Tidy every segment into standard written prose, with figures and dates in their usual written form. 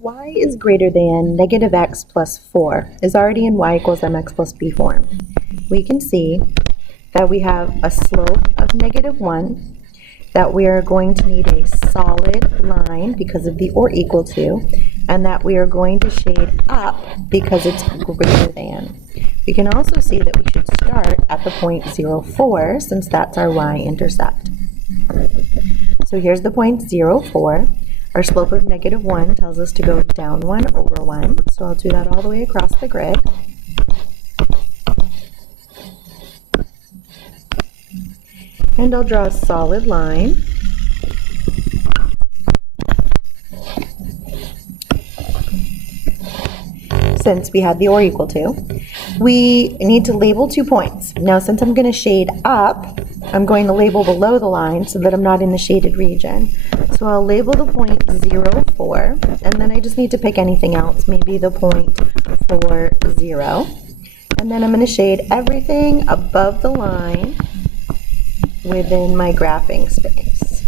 y is greater than negative x plus 4 is already in y equals mx plus b form. We can see that we have a slope of negative 1, that we are going to need a solid line because of the or equal to, and that we are going to shade up because it's greater than. We can also see that we should start at the point 0, 4, since that's our y-intercept. So here's the point 0, 4. Our slope of negative 1 tells us to go down 1 over 1, so I'll do that all the way across the grid. And I'll draw a solid line. Since we had the or equal to, we need to label 2 points. Now, since I'm going to shade up, I'm going to label below the line so that I'm not in the shaded region. So I'll label the point 0, 4, and then I just need to pick anything else, maybe the point 4, 0. And then I'm going to shade everything above the line within my graphing space.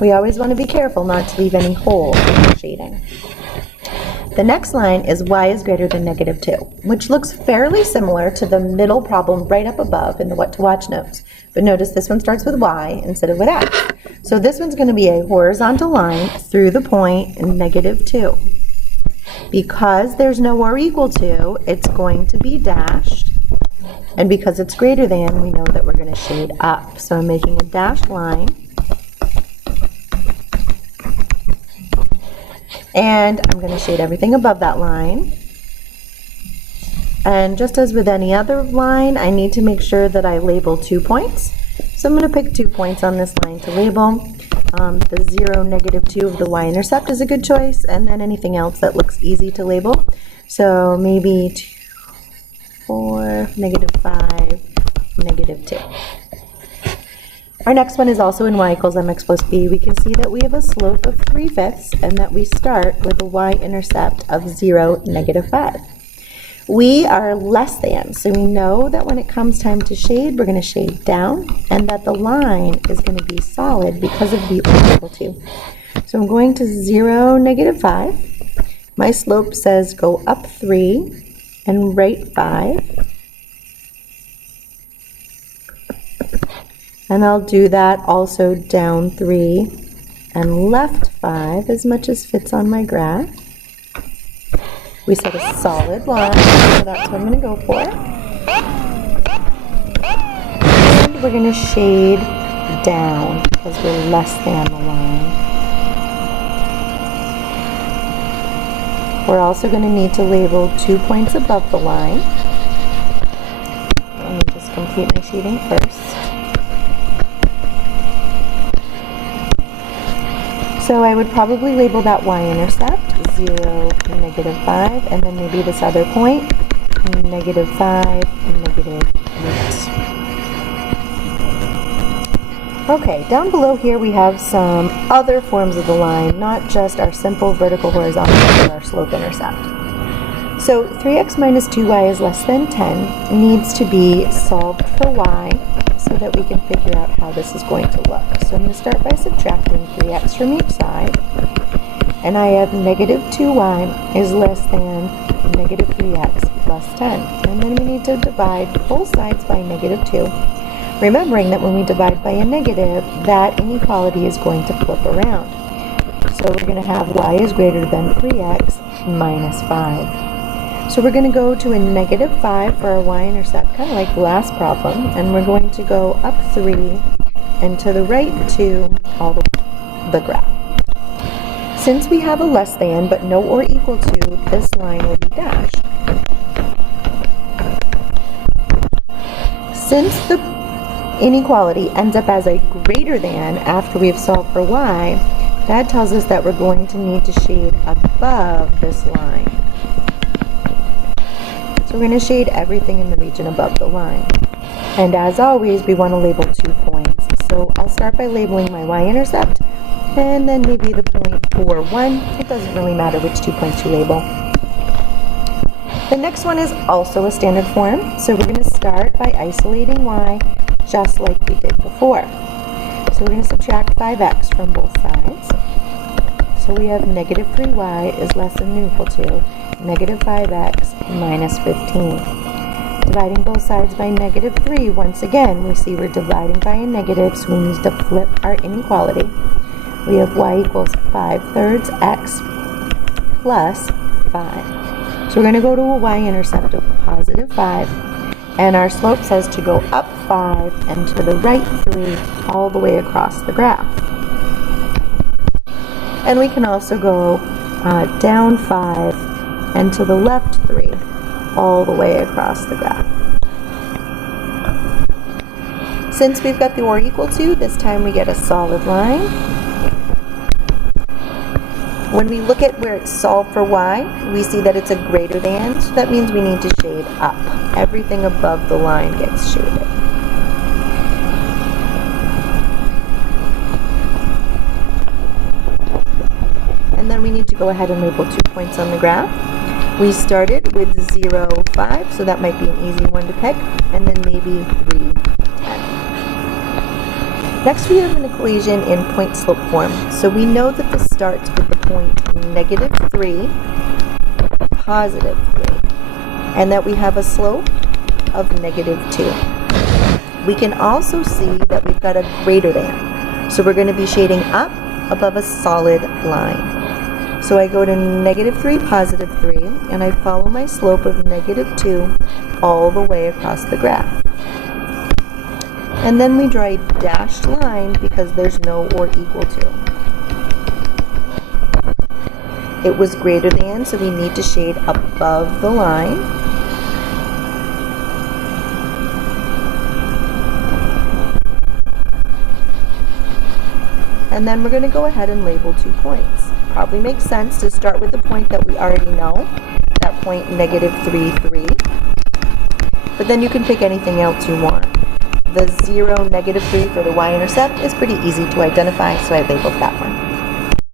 We always want to be careful not to leave any holes in the shading. The next line is y is greater than negative 2, which looks fairly similar to the middle problem right up above in the what to watch notes. But notice this one starts with y instead of with x. So this one's going to be a horizontal line through the point negative 2. Because there's no or equal to, it's going to be dashed. And because it's greater than, we know that we're going to shade up. So I'm making a dashed line. And I'm going to shade everything above that line. And just as with any other line, I need to make sure that I label 2 points. So I'm going to pick 2 points on this line to label. The 0, negative 2 of the y-intercept is a good choice, and then anything else that looks easy to label. So maybe 2, 4, negative 5, negative 2. Our next one is also in y equals mx plus b. We can see that we have a slope of 3/5 and that we start with a y-intercept of 0, negative 5. We are less than, so we know that when it comes time to shade, we're going to shade down, and that the line is going to be solid because of the or equal to. So I'm going to 0, negative 5. My slope says go up 3 and right 5. And I'll do that also down 3 and left 5 as much as fits on my graph. We set a solid line, so that's what I'm going to go for. And we're going to shade down because we're less than the line. We're also going to need to label 2 points above the line. Let me just complete my shading first. So I would probably label that y-intercept 0, negative 5, and then maybe this other point, negative 5, negative 8. Okay, down below here we have some other forms of the line, not just our simple vertical horizontal, but our slope-intercept. So 3x minus 2y is less than 10 needs to be solved for y, so that we can figure out how this is going to look. So I'm going to start by subtracting 3x from each side, and I have negative 2y is less than negative 3x plus 10. And then we need to divide both sides by negative 2, remembering that when we divide by a negative, that inequality is going to flip around. So we're going to have y is greater than 3x minus 5. So we're going to go to a negative 5 for our y-intercept, kind of like the last problem, and we're going to go up 3 and to the right 2 all the graph. Since we have a less than but no or equal to, this line will be dashed. Since the inequality ends up as a greater than after we've solved for y, that tells us that we're going to need to shade above this line. So we're going to shade everything in the region above the line. And as always, we want to label 2 points. So I'll start by labeling my y-intercept, and then maybe the point 4, 1. It doesn't really matter which 2 points you label. The next one is also a standard form. So we're going to start by isolating y just like we did before. So we're going to subtract 5x from both sides. So we have negative 3y is less than or equal to negative 5x minus 15. Dividing both sides by negative 3, once again, we see we're dividing by a negative, so we need to flip our inequality. We have y equals 5/3 x plus 5. So we're going to go to a y-intercept of positive 5, and our slope says to go up 5 and to the right 3 all the way across the graph. And we can also go down 5 and to the left 3 all the way across the graph. Since we've got the or equal to, this time we get a solid line. When we look at where it's solved for y, we see that it's a greater than, so that means we need to shade up. Everything above the line gets shaded. And then we need to go ahead and label 2 points on the graph. We started with 0, 5, so that might be an easy one to pick, and then maybe 3, 10. Next we have an equation in point-slope form. So we know that this starts with the point negative 3, positive 3, and that we have a slope of negative 2. We can also see that we've got a greater than, so we're going to be shading up above a solid line. So I go to negative 3, positive 3, and I follow my slope of negative 2 all the way across the graph. And then we draw a dashed line because there's no or equal to. It was greater than, so we need to shade above the line. And then we're going to go ahead and label 2 points. Probably makes sense to start with the point that we already know, that point negative 3, 3. But then you can pick anything else you want. The 0, negative 3 for the y-intercept is pretty easy to identify, so I labeled that one.